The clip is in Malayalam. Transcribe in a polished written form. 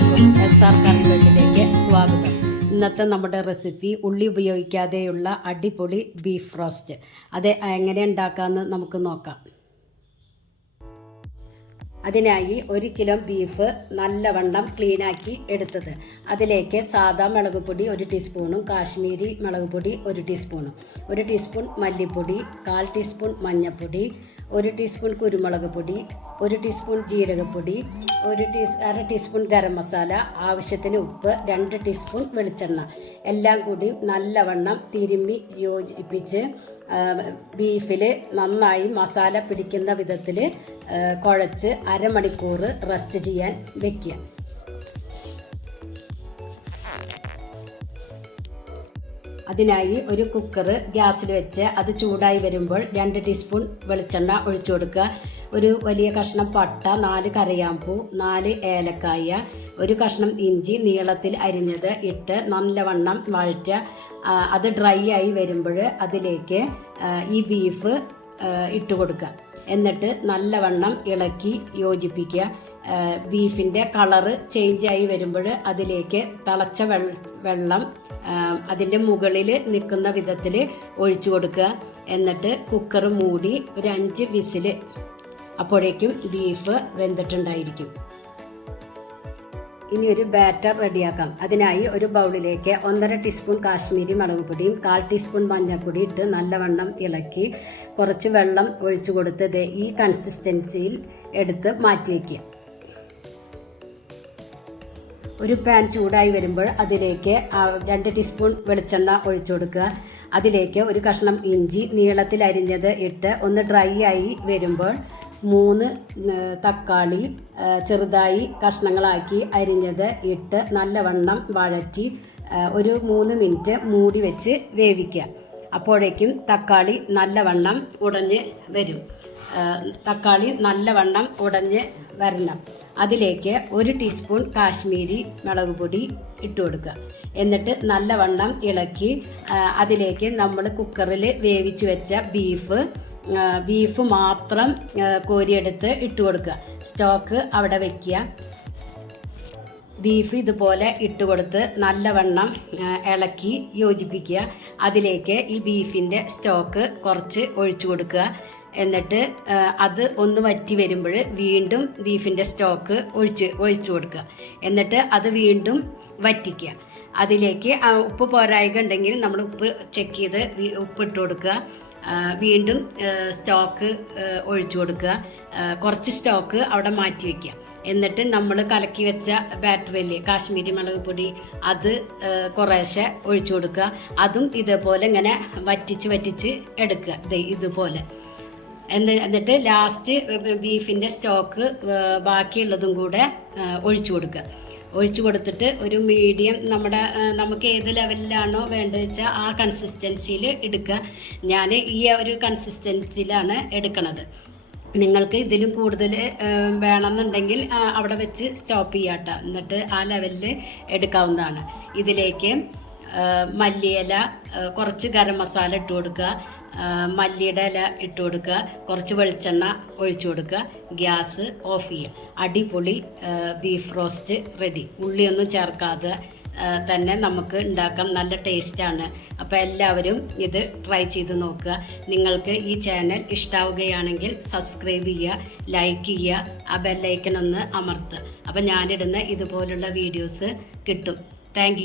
എല്ലാവർക്കും SR കറി വേൾഡിലേക്ക് സ്വാഗതം. ഇന്നത്തെ നമ്മുടെ റെസിപ്പി ഉള്ളി ഉപയോഗിക്കാതെയുള്ള അടിപൊളി ബീഫ് റോസ്റ്റ്. അത് എങ്ങനെ ഉണ്ടാക്കാമെന്ന് നമുക്ക് നോക്കാം. അതിനായി 1 കിലോ ബീഫ് നല്ലവണ്ണം ക്ലീനാക്കി എടുത്തത്. അതിലേക്ക് സാദാ മുളക് പൊടി 1 ടീസ്പൂണും കാശ്മീരി മുളക് പൊടി 1 ടീസ്പൂണും, 1 ടീസ്പൂൺ മല്ലിപ്പൊടി, 1/4 ടീസ്പൂൺ മഞ്ഞൾപ്പൊടി, 1 ടീസ്പൂൺ കുരുമുളക് പൊടി, 1 ടീസ്പൂൺ ജീരകപ്പൊടി, 1/2 ടീസ്പൂൺ ഗരം മസാല, ആവശ്യത്തിന് ഉപ്പ്, 2 ടീസ്പൂൺ വെളിച്ചെണ്ണ എല്ലാം കൂടി നല്ലവണ്ണം തിരുമ്മി യോജിപ്പിച്ച് ബീഫിൽ നന്നായി മസാല പിടിക്കുന്ന വിധത്തിൽ കുഴച്ച് അരമണിക്കൂർ റെസ്റ്റ് ചെയ്യാൻ വെക്കുക. അതിനായി ഒരു കുക്കർ ഗ്യാസിൽ വെച്ച് അത് ചൂടായി വരുമ്പോൾ 2 ടീസ്പൂൺ വെളിച്ചെണ്ണ ഒഴിച്ചു കൊടുക്കുക. ഒരു വലിയ കഷ്ണം പട്ട, 4 കറിയാമ്പൂ, 4 ഏലക്കായ, 1 കഷ്ണം ഇഞ്ചി നീളത്തിൽ അരിഞ്ഞത് ഇട്ട് നല്ലവണ്ണം വഴറ്റുക. അത് ഡ്രൈ ആയി വരുമ്പോൾ അതിലേക്ക് ഈ ബീഫ് ഇട്ട് കൊടുക്കുക. എന്നിട്ട് നല്ലവണ്ണം ഇളക്കി യോജിപ്പിക്കുക. ബീഫിൻ്റെ കളറ് ചേഞ്ചായി വരുമ്പോൾ അതിലേക്ക് തിളച്ച വെള്ളം അതിൻ്റെ മുകളിൽ നിൽക്കുന്ന വിധത്തിൽ ഒഴിച്ചു കൊടുക്കുക. എന്നിട്ട് കുക്കർ മൂടി ഒരു 5 വിസിൽ, അപ്പോഴേക്കും ബീഫ് വെന്തിട്ടുണ്ടായിരിക്കും. ഇനി ഒരു ബാറ്റർ റെഡിയാക്കാം. അതിനായി ഒരു ബൗളിലേക്ക് 1.5 ടീസ്പൂൺ കാശ്മീരി മുളക് പൊടിയും 1/4 ടീസ്പൂൺ മഞ്ഞൾപ്പൊടി ഇട്ട് നല്ലവണ്ണം ഇളക്കി കുറച്ച് വെള്ളം ഒഴിച്ചു കൊടുത്ത് ഈ കൺസിസ്റ്റൻസിയിൽ എടുത്ത് മാറ്റി വയ്ക്കുക. ഒരു പാൻ ചൂടായി വരുമ്പോൾ അതിലേക്ക് 2 ടീസ്പൂൺ വെളിച്ചെണ്ണ ഒഴിച്ചു കൊടുക്കുക. അതിലേക്ക് 1 കഷ്ണം ഇഞ്ചി നീളത്തിൽ അരിഞ്ഞത് ഇട്ട് ഒന്ന് ഡ്രൈ ആയി വരുമ്പോൾ 3 തക്കാളി ചെറുതായി കഷ്ണങ്ങളാക്കി അരിഞ്ഞത് ഇട്ട് നല്ലവണ്ണം വഴറ്റി ഒരു 3 മിനിറ്റ് മൂടി വെച്ച് വേവിക്കുക. അപ്പോഴേക്കും തക്കാളി നല്ലവണ്ണം ഉടഞ്ഞ് വരും. തക്കാളി നല്ലവണ്ണം ഉടഞ്ഞ് വരണം. അതിലേക്ക് 1 ടീസ്പൂൺ കാശ്മീരി മുളക് പൊടി ഇട്ട് കൊടുക്കുക. എന്നിട്ട് നല്ലവണ്ണം ഇളക്കി അതിലേക്ക് നമ്മൾ കുക്കറിൽ വേവിച്ച് വെച്ച ബീഫ് മാത്രം കോരിയെടുത്ത് ഇട്ട് കൊടുക്കുക. സ്റ്റോക്ക് അവിടെ വയ്ക്കുക. ബീഫ് ഇതുപോലെ ഇട്ട് കൊടുത്ത് നല്ലവണ്ണം ഇളക്കി യോജിപ്പിക്കുക. അതിലേക്ക് ഈ ബീഫിൻ്റെ സ്റ്റോക്ക് കുറച്ച് ഒഴിച്ചു കൊടുക്കുക. എന്നിട്ട് അത് ഒന്ന് വറ്റി വരുമ്പോൾ വീണ്ടും ബീഫിൻ്റെ സ്റ്റോക്ക് ഒഴിച്ചു കൊടുക്കുക. എന്നിട്ട് അത് വീണ്ടും വറ്റിക്കുക. അതിലേക്ക് ഉപ്പ് പോരായ്ക ഉണ്ടെങ്കിൽ നമ്മൾ ഉപ്പ് ചെക്ക് ചെയ്ത് ഉപ്പിട്ട് കൊടുക്കുക. വീണ്ടും സ്റ്റോക്ക് ഒഴിച്ചു കൊടുക്കുക. കുറച്ച് സ്റ്റോക്ക് അവിടെ മാറ്റി വയ്ക്കുക. എന്നിട്ട് നമ്മൾ കലക്കി വെച്ച ബാറ്ററില്ലേ കാശ്മീരി മുളക് പൊടി അത് കുറേശ്ശെ ഒഴിച്ചു കൊടുക്കുക. അതും ഇതേപോലെ ഇങ്ങനെ വറ്റിച്ച് എടുക്കുക ഇതുപോലെ. എന്നിട്ട് ലാസ്റ്റ് ബീഫിൻ്റെ സ്റ്റോക്ക് ബാക്കിയുള്ളതും കൂടെ ഒഴിച്ചു കൊടുക്കുക. ഒഴിച്ചു കൊടുത്തിട്ട് ഒരു മീഡിയം നമുക്ക് ഏത് ലെവലിലാണോ വേണ്ടത് വെച്ചാൽ ആ കൺസിസ്റ്റൻസിയിൽ എടുക്കുക. ഞാൻ ഈ ഒരു കൺസിസ്റ്റൻസിയിലാണ് എടുക്കണത്. നിങ്ങൾക്ക് ഇതിലും കൂടുതൽ വേണമെന്നുണ്ടെങ്കിൽ അവിടെ വെച്ച് സ്റ്റോപ്പ് ചെയ്യാട്ടോ. എന്നിട്ട് ആ ലെവലിൽ എടുക്കാവുന്നതാണ്. ഇതിലേക്ക് മല്ലിയില, കുറച്ച് ഗരം മസാല ഇട്ട് കൊടുക്കുക, മല്ലിയുടെ ഇല ഇട്ട് കൊടുക്കുക, കുറച്ച് വെളിച്ചെണ്ണ ഒഴിച്ചു കൊടുക്കുക, ഗ്യാസ് ഓഫ് ചെയ്യുക. അടിപൊളി ബീഫ് റോസ്റ്റ് റെഡി. ഉള്ളിയൊന്നും ചേർക്കാതെ തന്നെ നമുക്ക് ഉണ്ടാക്കാം. നല്ല ടേസ്റ്റാണ്. അപ്പോൾ എല്ലാവരും ഇത് ട്രൈ ചെയ്ത് നോക്കുക. നിങ്ങൾക്ക് ഈ ചാനൽ ഇഷ്ടമാവുകയാണെങ്കിൽ സബ്സ്ക്രൈബ് ചെയ്യുക, ലൈക്ക് ചെയ്യുക, ആ ബെല്ലൈക്കൺ ഒന്ന് അമർത്തുക. അപ്പോൾ ഞാനിടുന്ന ഇതുപോലുള്ള വീഡിയോസ് കിട്ടും. Thank you.